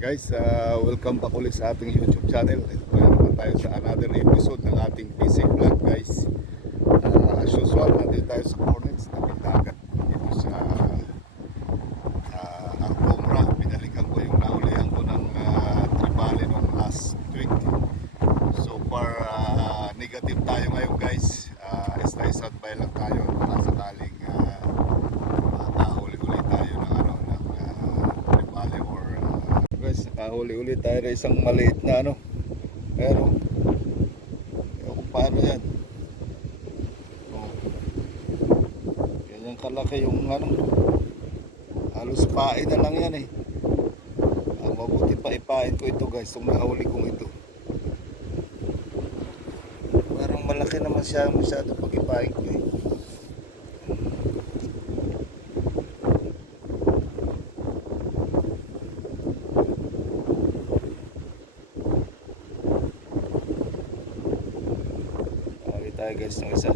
Guys, welcome back ulit sa ating YouTube channel. Ito na naman tayo sa another episode ng ating fishing vlog, guys. As usual, nandito tayo sa Hornets, tabing dagat. Dito sa Alcomra. Pinalikan ko yung naulihan ko ng tribali noong last week. So far, negative tayo ngayon, guys. Standby lang tayo. Baka sakaling makahuli-huli tayo ng tribali or guys, nakahuli-huli tayo na isang maliit na pero ewan kung paano yan. Ganyan kalaki yung halos pain na lang yan mabuti pa ipain ko ito, guys, itong nahuli kong ito. Parang malaki naman siya masyado pag ipain ko tayo, guys, ng isa.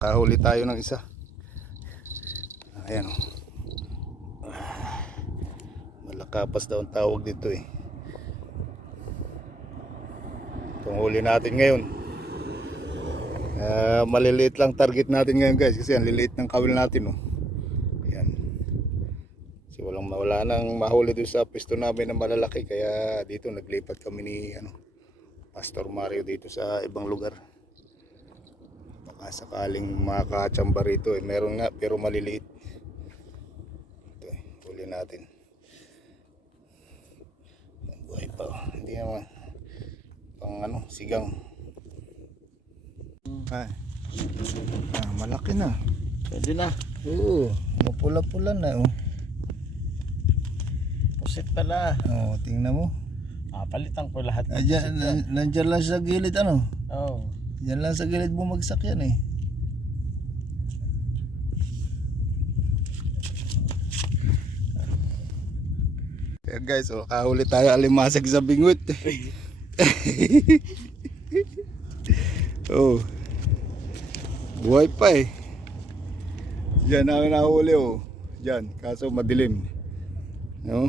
Kahuli tayo ng isa. Ayan o. Malakapas daw ang tawag dito eh. Itong huli natin ngayon. Maliliit lang target natin ngayon guys. Kasi ang liliit ng kawil natin oh. Ayan. Kasi wala nang mahuli doon sa pwesto namin na malalaki. Kaya dito naglipat kami ni Pastor Mario dito sa ibang lugar. Baka sakaling makakatsamba rito eh. Meron nga pero maliliit. Ito eh, huli natin. Buhay pa oh. Hindi naman pang sigang. Malaki na. Pwede na. Oo, mapula-pula na oh. Pusit pala. Oh, tingnan mo. Palitan ko lahat. Nandiyan lang sa gilid ano? Oo. Diyan lang sa gilid bumagsak yan eh. Kaya guys, oh, kahuli tayo alimasag sa bingwit. Oh. Buhay pa eh. Diyan namin nahuli oh. Diyan, kaso madilim. No?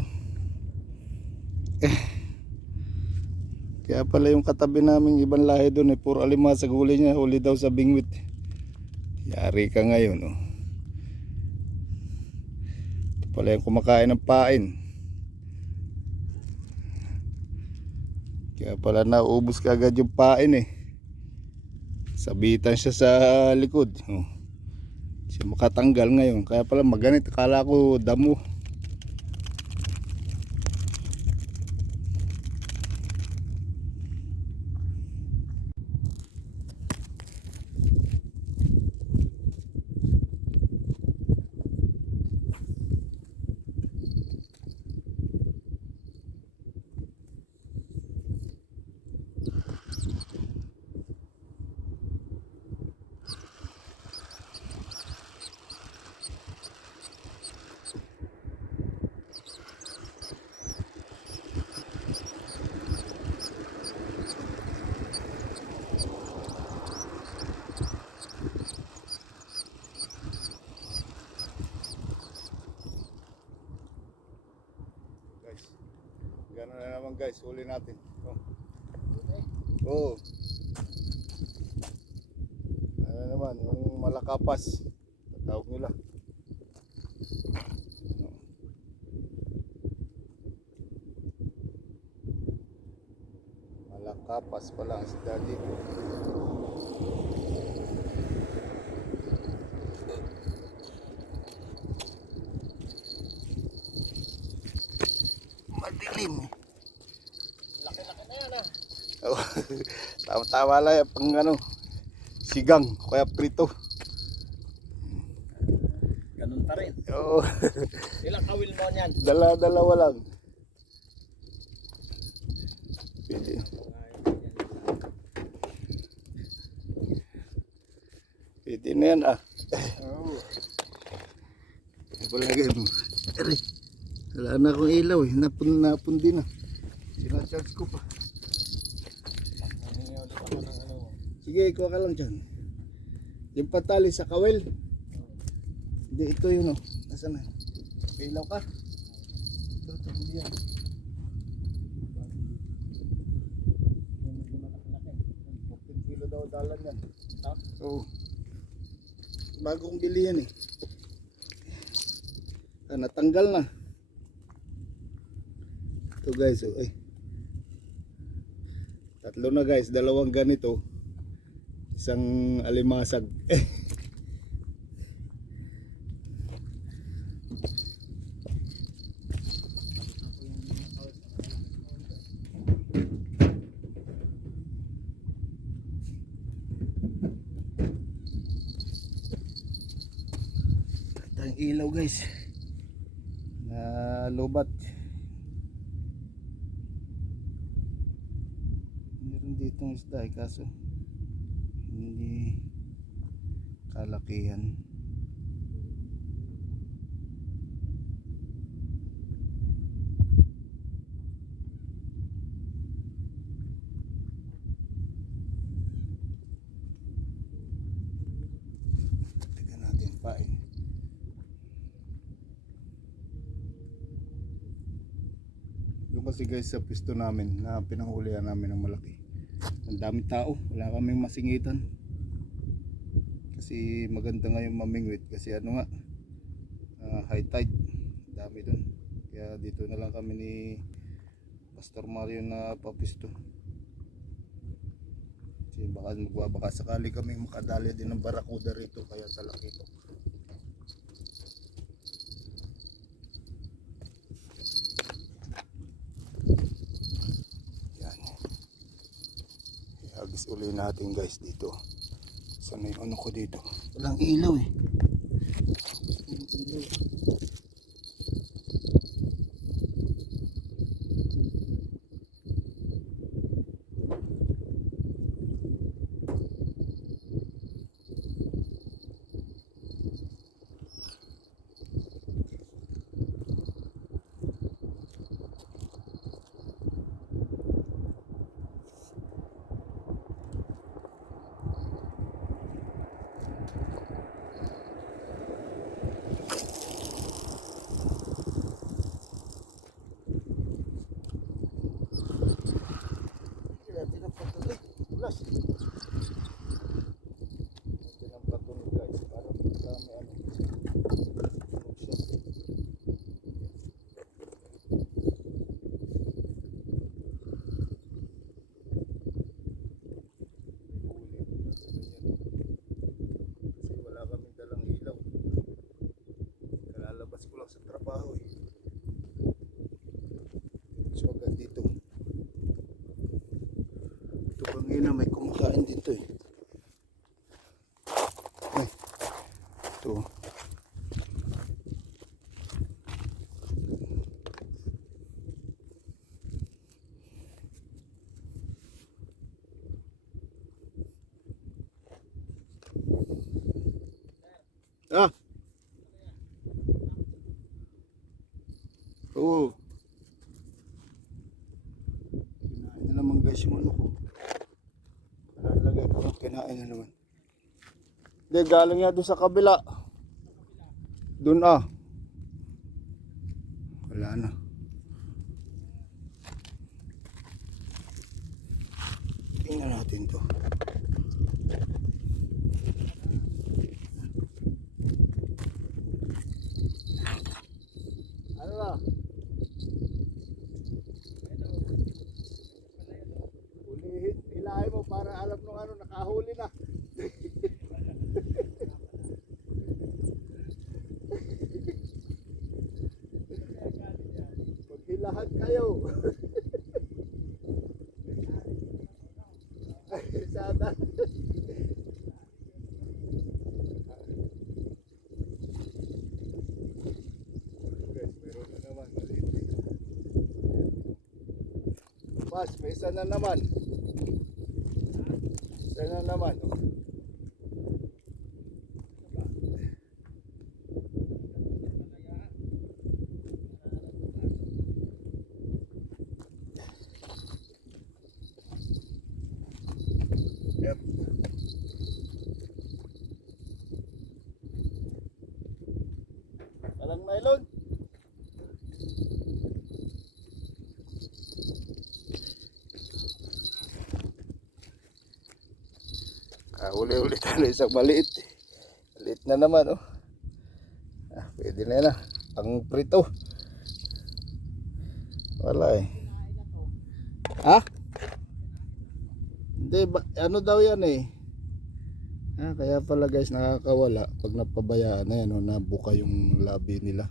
Kaya pala yung katabi namin ibang lahi doon eh, puro alimasag huli niya, huli daw sa bingwit. Yari ka ngayon oh. Ito pala yung kumakain ng pain. Kaya pala naubos ka agad yung pain eh. Sabitan siya sa likod oh. Siya makatanggal ngayon. Kaya pala maganit, akala ko damo. Gano'n na naman guys, huli natin. Oh. Ano naman, yung malakapas. Tawag nila. Malakapas pala ang isda dito. Madilim. Laki-laki na yan ah. Oh, tama-tama lang pang sigang, kaya prito. Ganun pa rin. Oo. Ilang kawil mo niyan? Dalawa lang. Pwede. Pwede na yan ah. Oo. Palagay mo. Wala na akong ilaw eh. Napun din ah. Sinacharge ko pa. Sige, ikuha ka lang dyan. Yung patali sa kawel. Hindi, ito yun oh. Nasaan na? May ilaw ka? Ito, hindi yan. 14 kilo daw dalan yan. Oo. Bagong bili yan eh. Natanggal na. Ito guys, oh, ay. Tatlo na guys, dalawang ganito. Isang alimasag. Ang ilaw guys. Na lobat. Meron ditong isda kaso hindi kalakihan. lupain. Yung kasi guys sa pisto namin na pinahulihan namin ng malaki, ang daming tao, wala kaming masingitan kasi maganda ngayon mamingwit kasi ano nga, high tide, dami dun, kaya dito na lang kami ni Pastor Mario na papisto kasi baka sakali kami makadali din ng barakuda rito kaya talakito. Yan, ihagis uli natin guys dito. Sana yung ano ko dito, walang ilaw eh. Walang ilaw. Sa trabaho eh. So agad dito. Ito kanina may kumakain dito eh. Ay, ito. Ah. Oo. Kinain na naman guys yung ano ko. Nalalagay ko, kinain na naman. Hindi, galing nga doon sa kabila. Doon ah. Wala na. Tingnan natin to. Ano na? Hulihin, ilahin mo para alam nung ano, nakahuli na. Paghilahan kayo. Ay, sana. Guys, meron na naman. Mas, may isa na naman. Isa na naman. Oh. Yep. Walang nylon. Uli-uli tayo isang maliit. Maliit na naman oh. Pwede na yan ah. Pang prito. Wala eh. Ha? Hindi, ano daw yan eh. Kaya pala guys nakakawala pag napabayaan na yan, nabuka yung labi nila.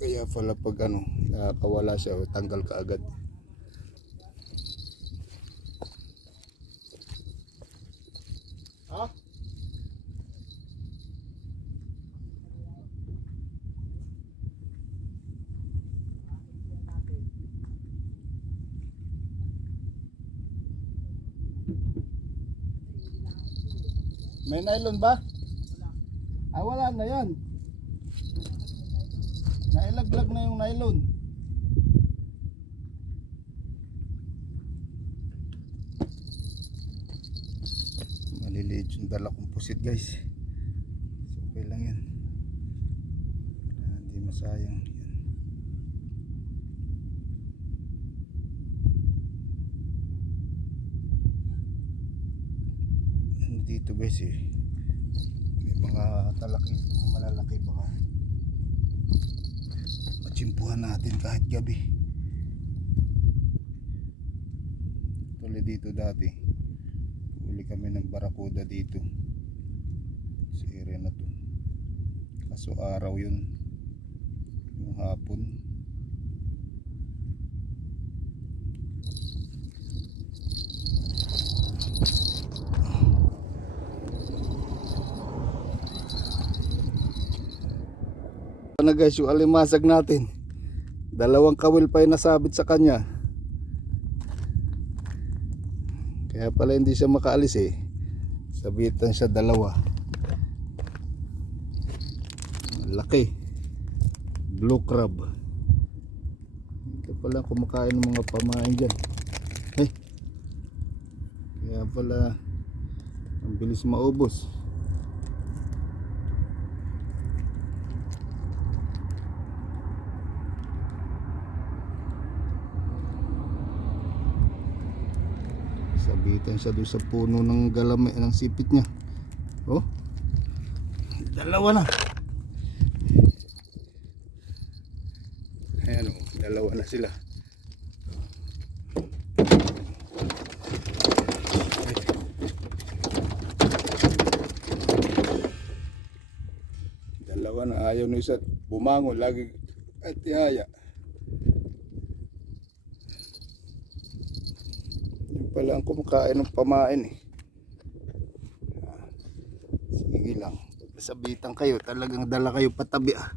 Kaya pala pag ano, nakakawala siya, tanggal ka agad. Ha? May nylon ba? Wala na yan. Nailaglag na yung nylon. Maliliit yung dala kong pusit guys. So Okay lang yan. Para hindi masayang yan. Ano dito guys eh, may mga talaki, mga malalaki, baka matsimpuhan natin kahit gabi. Tulad dito dati, huli kami ng barakuda dito sa area na to, kaso araw yun, yung hapon. Na guys, yung alimasag natin, dalawang kawil pa yung nasabit sa kanya, kaya pala hindi siya makaalis eh, sabitan siya dalawa. Laki, blue crab. Ito pala kumakain ng mga pamain dyan. Kaya pala ang bilis maubos. Sabitan siya doon sa puno ng galame ng sipit niya. Oh, dalawa na. Ayan o, dalawa na sila. Dalawa na, ayaw na isa bumangon lagi at tihaya. Yung pala ang kumakain ng pamain eh. Sige lang, sabitan kayo, talagang dala kayo patabi ah.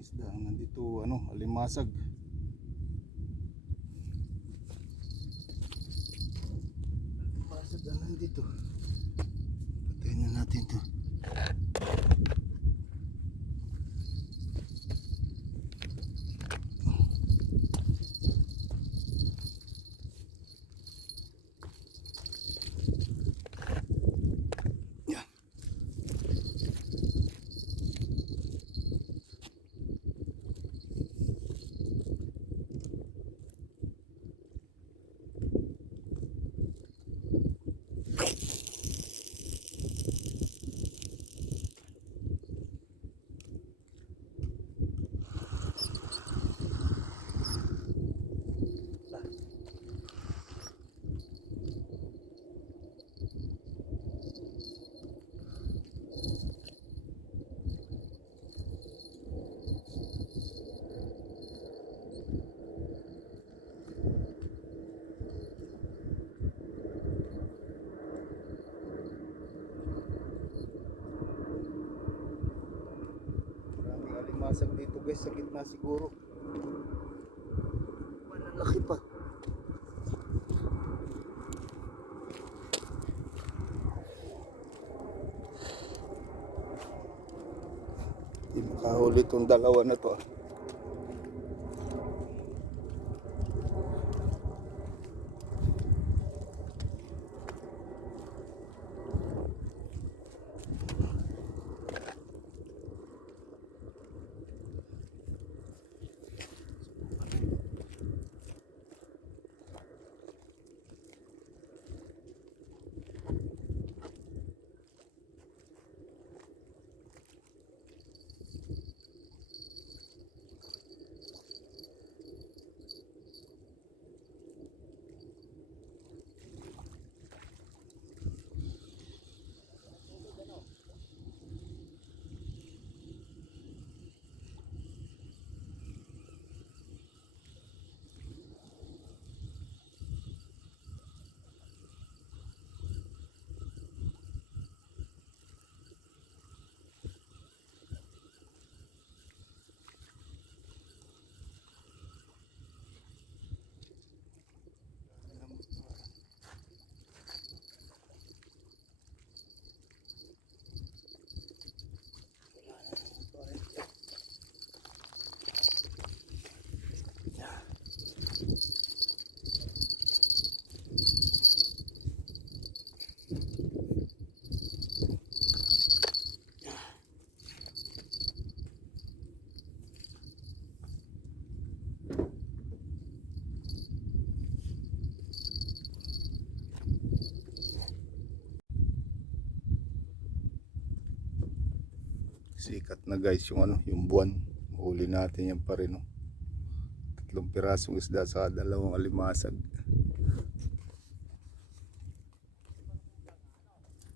Isda ang nandito, ano, alimasag. Alimasag ang nandito. Patayin na natin to. Alimasag dito guys, sa gitna siguro. Malalaki pa. Hindi makahuli itong dalawa na to. Sikat na guys yung ano, yung buwan. Huli natin yan pa rin. Oh. 3 pirasong isda sa 2 alimasag.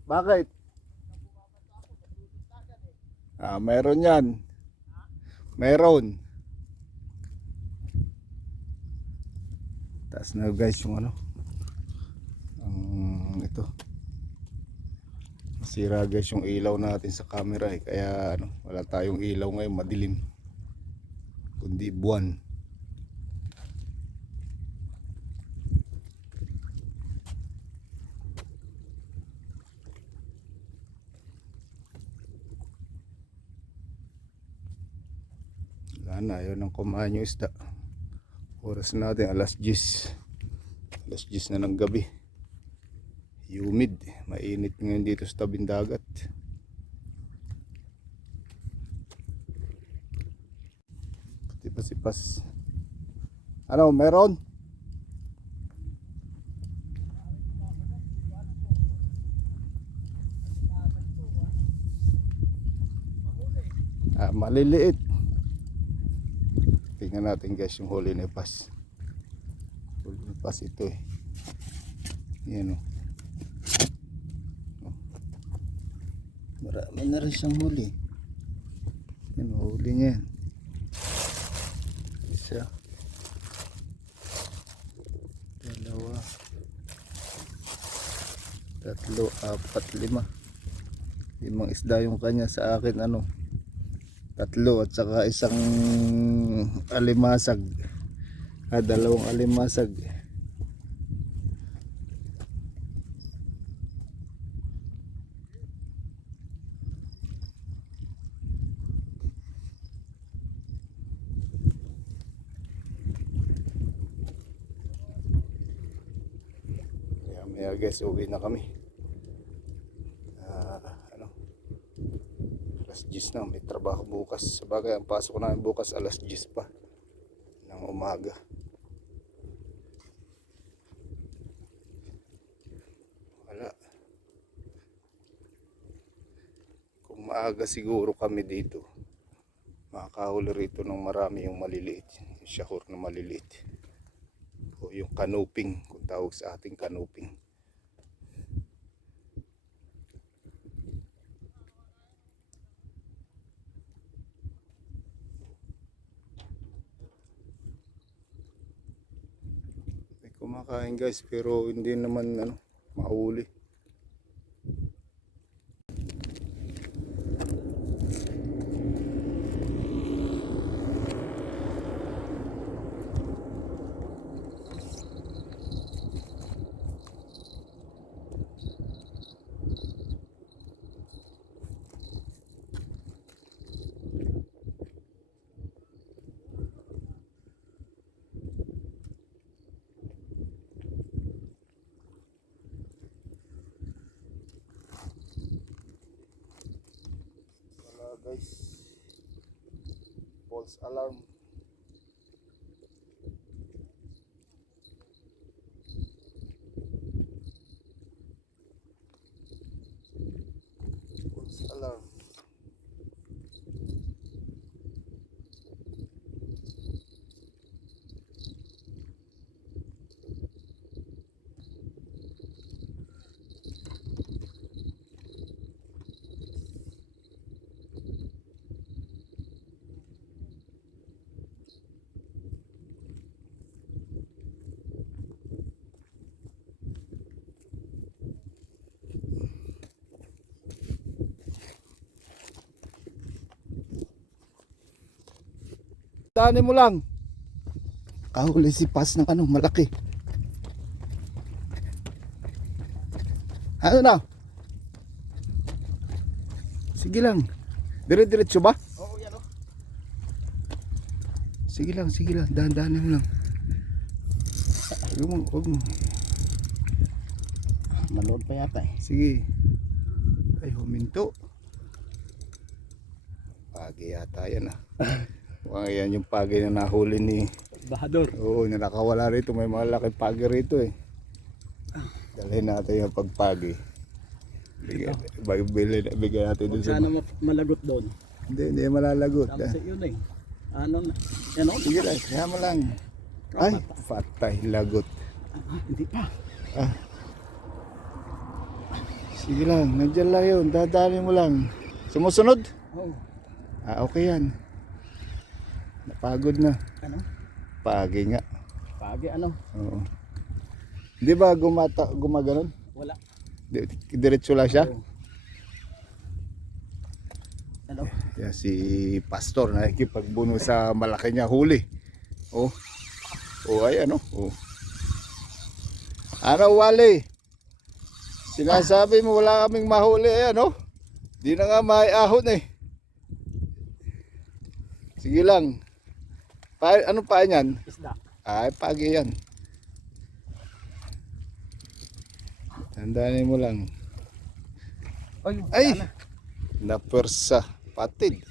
Bakit? Meron yan. Meron. Taas na guys yung ano. Ito. Masira guys yung ilaw natin sa camera eh. Kaya ano, wala tayong ilaw ngayon, madilim. Kundi buwan. Wala na, yun ang kumain yung isda. Oras natin alas 10. Alas 10 na ng gabi. Humid, mainit ngayon dito sa tabing dagat. Sipas-sipas. Ano, meron? Maliliit. Tingnan natin guys yung huli ni Pas. Huli ni Pas ito eh. Yan o. Marami na rin siyang huli. Yan o, huli niya yan. Isa. Dalawa. 3, 4, 5. 5 isda yung kanya sa akin ano. 3 at saka isang alimasag. 2 alimasag. Maya guys, uwi na kami. Ano, alas 10 na, may trabaho bukas. Sabagay, ang pasok namin bukas alas 10 pa ng umaga. Wala. Kung maaga siguro kami dito, makakahuli rito ng marami yung maliliit. Yung shahur na maliliit. O yung canoping, kung tawag sa ating canoping. Kumakain guys pero hindi naman ano, mahuli. Guys, false alarm. False alarm. Daanin mo lang. Kahuli si Pas ng ano, malaki. Ano na? Sige lang. Dire-diretso ba? Oo, yan o. Sige lang. Dahan-dahanin mo lang. Huwag mo. Manood pa yata eh. Sige. Ay, huminto. Pagi yata yan ah. Mukhang yan yung pagi na nahuli ni Bahador. Oo, nakawala rito. May mga laki pagi rito eh. Dalhin natin yung pagpagi. Bigyan natin dun sa Sana malagot doon. Hindi malalagot. Tapos yun eh. Ano na? Yan o. Sige lang, kaya mo lang. Ay, patay, lagot. Hindi pa. Sige lang, nandiyan lang yun. Dadali mo lang. Sumusunod? Oh. Okay yan. Napagod na. Ano? Pagi nga. Pagi ano? Oo. Di ba gumaganon? Wala. Diretso lang siya? Oh. Ano? Yan si Pastor nakikipagbuno sa malaki niya huli. Oh. Oh, ay ano? Oh. Ano, Wally? Sinasabi mo wala kaming mahuli, ano? Di na nga may ahon eh. Sige lang. Ano pa yan? Isda. Ay, pagi yan. Tandaan mo lang. Oy, Ay! Napwersa. Patid.